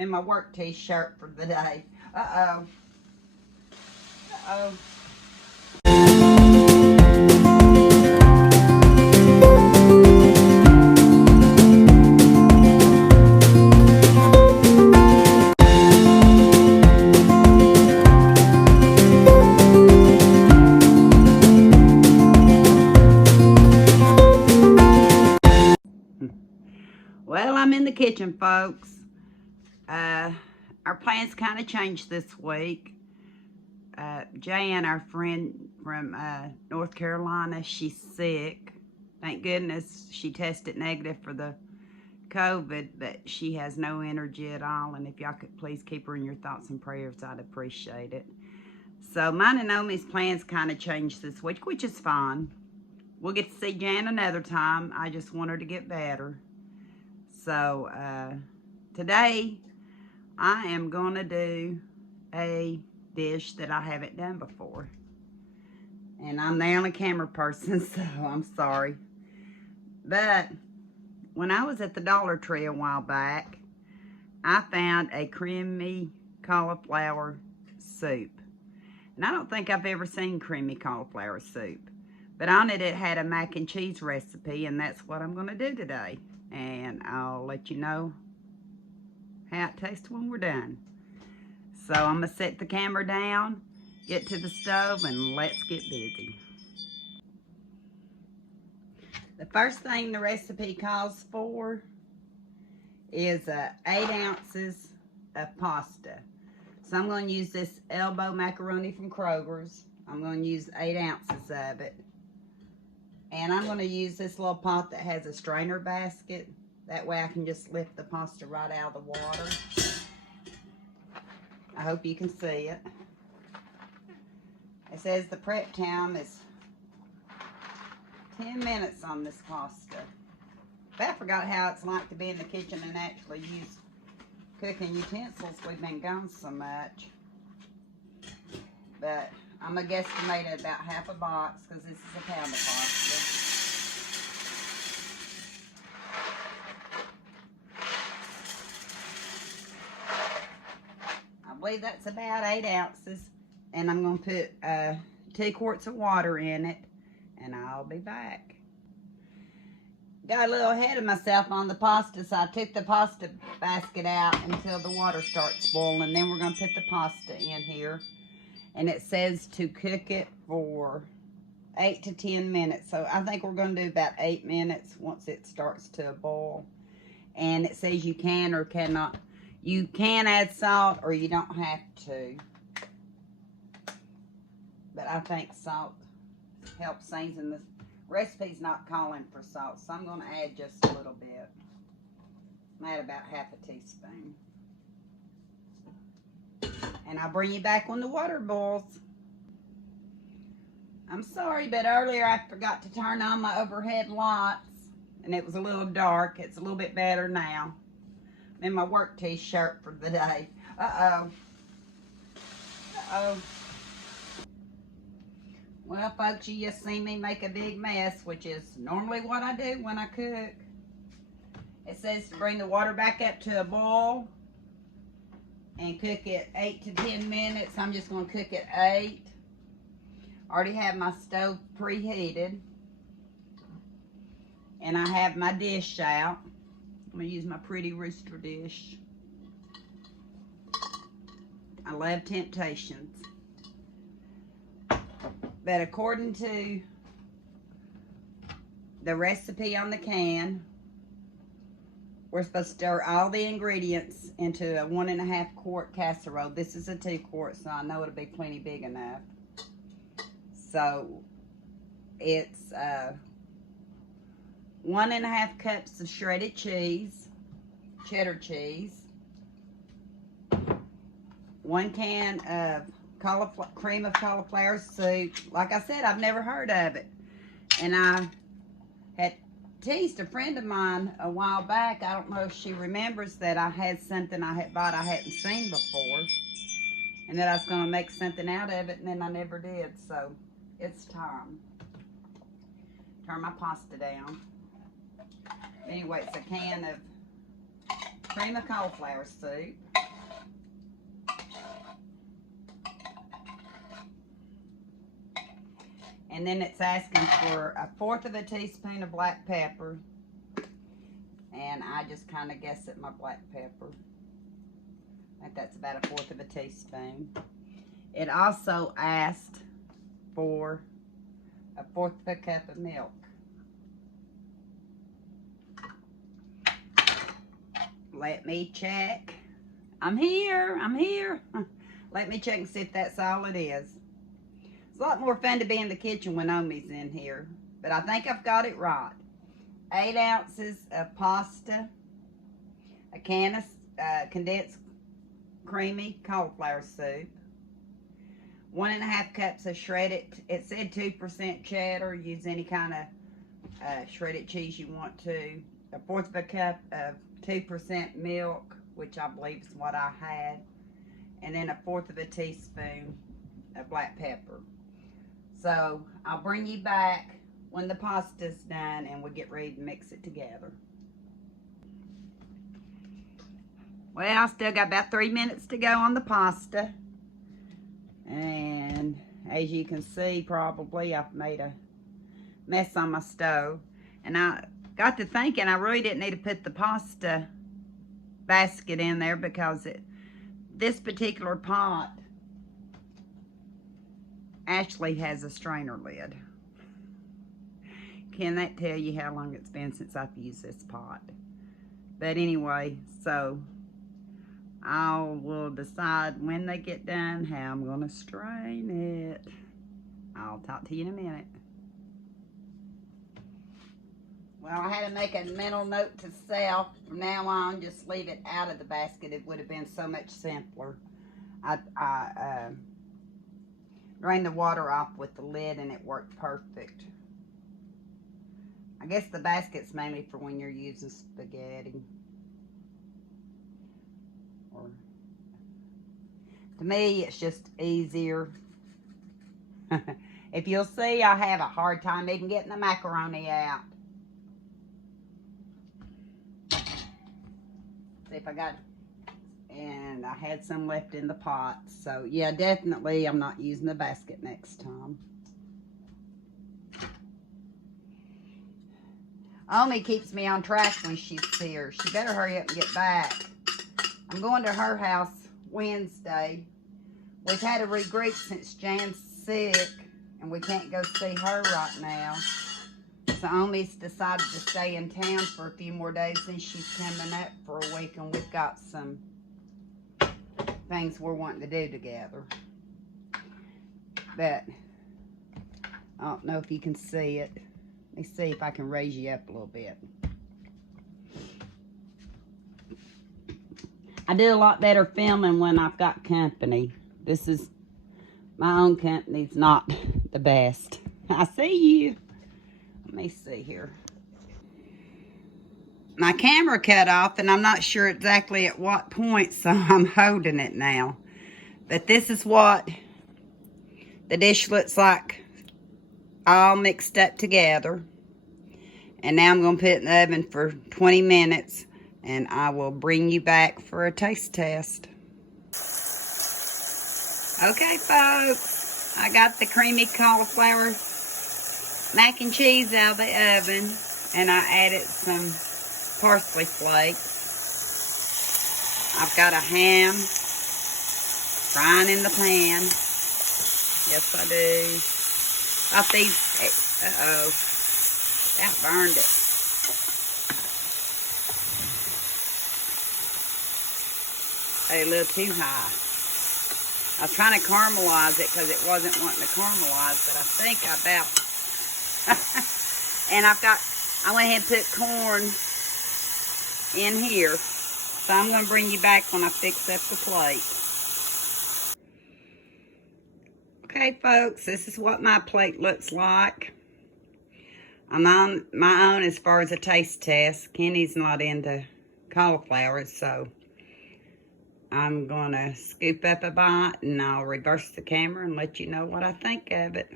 in my work t-shirt for the day. Uh-oh. Uh-oh. Well, I'm in the kitchen, folks. Our plans kind of changed this week. Jan, our friend from North Carolina, she's sick. Thank goodness she tested negative for the COVID, but she has no energy at all. And if y'all could please keep her in your thoughts and prayers, I'd appreciate it. So mine and Naomi's plans kind of changed this week, which is fine. We'll get to see Jan another time. I just want her to get better. So today I am going to do a dish that I haven't done before. And I'm the only camera person, so I'm sorry. But when I was at the Dollar Tree a while back, I found a creamy cauliflower soup. And I don't think I've ever seen creamy cauliflower soup. But on it, it had a mac and cheese recipe, and that's what I'm going to do today. And I'll let you know how it tastes when we're done. So I'm going to set the camera down, get to the stove, and let's get busy. The first thing the recipe calls for is 8 ounces of pasta. So I'm going to use this elbow macaroni from Kroger's. I'm going to use 8 ounces of it. And I'm going to use this little pot that has a strainer basket. That way I can just lift the pasta right out of the water. I hope you can see it. It says the prep time is 10 minutes on this pasta. But I forgot how it's like to be in the kitchen and actually use cooking utensils. We've been gone so much. But I'm going to guesstimate it about half a box because this is a pound of pasta. I believe that's about 8 ounces. And I'm going to put 2 quarts of water in it. And I'll be back. Got a little ahead of myself on the pasta, so I took the pasta basket out until the water starts boiling. Then we're going to put the pasta in here. And it says to cook it for 8 to 10 minutes. So I think we're going to do about 8 minutes once it starts to boil. And it says you can or cannot. You can add salt or you don't have to. But I think salt helps season. The recipe's not calling for salt, so I'm going to add just a little bit. I'm add about half a teaspoon. And I'll bring you back when the water boils. I'm sorry, but earlier I forgot to turn on my overhead lights. And it was a little dark. It's a little bit better now. I'm in my work t-shirt for the day. Uh-oh. Uh-oh. Well, folks, you just see me make a big mess, which is normally what I do when I cook. It says to bring the water back up to a boil and cook it 8 to 10 minutes. I'm just going to cook it 8. Already have my stove preheated. And I have my dish out. I'm going to use my pretty rooster dish. I love Temptations. But according to the recipe on the can, we're supposed to stir all the ingredients into a 1.5 quart casserole. This is a 2 quart, so I know it'll be plenty big enough. So it's 1.5 cups of shredded cheese, cheddar cheese, 1 can of cream of cauliflower soup. Like I said, I've never heard of it. And I had teased a friend of mine a while back. I don't know if she remembers that I had something I had bought I hadn't seen before. And that I was going to make something out of it, and then I never did. So it's time. Turn my pasta down. Anyway, it's a can of cream of cauliflower soup. And then it's asking for 1/4 of a teaspoon of black pepper. And I just kind of guess at my black pepper. I think that's about 1/4 of a teaspoon. It also asked for 1/4 of a cup of milk. Let me check. I'm here. Let me check and see if that's all it is. It's a lot more fun to be in the kitchen when Omi's in here. But I think I've got it right. 8 ounces of pasta. A can of condensed creamy cauliflower soup. 1½ cups of shredded, it said 2% cheddar. Use any kind of shredded cheese you want to. 1/4 of a cup of 2% milk, which I believe is what I had. And then 1/4 of a teaspoon of black pepper. So I'll bring you back when the pasta's done and we'll get ready to mix it together. Well, I still got about 3 minutes to go on the pasta. And as you can see, probably I've made a mess on my stove. And I got to thinking I really didn't need to put the pasta basket in there because this particular pot actually has a strainer lid. Can that tell you how long it's been since I've used this pot? But anyway, so I will decide when they get done how I'm going to strain it. I'll talk to you in a minute. Well, I had to make a mental note to self. From now on, just leave it out of the basket. It would have been so much simpler. I drained the water off with the lid and it worked perfect. I guess the basket's mainly for when you're using spaghetti. Or to me, it's just easier. If you'll see, I have a hard time even getting the macaroni out. See if I got, and I had some left in the pot. So yeah, definitely I'm not using the basket next time. Omi keeps me on track when she's here. She better hurry up and get back. I'm going to her house Wednesday. We've had a regroup since Jan's sick, and we can't go see her right now. So Omi's decided to stay in town for a few more days, and she's coming up for a week, and we've got some things we're wanting to do together. But I don't know if you can see it. Let me see if I can raise you up a little bit. I do a lot better filming when I've got company. This is my own company's not the best. I see you. Let me see here. My camera cut off and I'm not sure exactly at what point, so I'm holding it now. But this is what the dish looks like, all mixed up together. And now I'm going to put it in the oven for 20 minutes and I will bring you back for a taste test. Okay, folks, I got the creamy cauliflower mac and cheese out of the oven and I added some parsley flakes. I've got a ham frying in the pan. Yes, I do. Got these, uh-oh, that burned it. A little too high. I was trying to caramelize it because it wasn't wanting to caramelize, but I think I about, and I went ahead and put corn in here. So I'm going to bring you back when I fix up the plate. Okay, folks, this is what my plate looks like. I'm on my own as far as a taste test. Kenny's not into cauliflower, so I'm going to scoop up a bite and I'll reverse the camera and let you know what I think of it.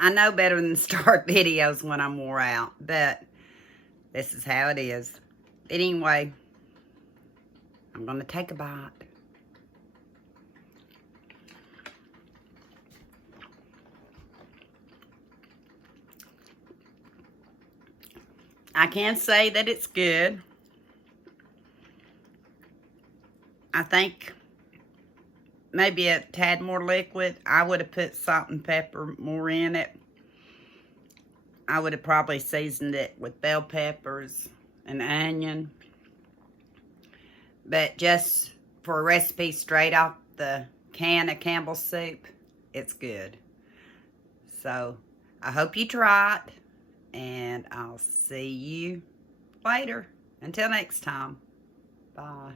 I know better than start videos when I'm wore out, but this is how it is. But anyway, I'm going to take a bite. I can say that it's good. I think maybe a tad more liquid. I would have put salt and pepper more in it. I would have probably seasoned it with bell peppers and onion. But just for a recipe straight off the can of Campbell soup, it's good. So, I hope you try it. And I'll see you later. Until next time. Bye.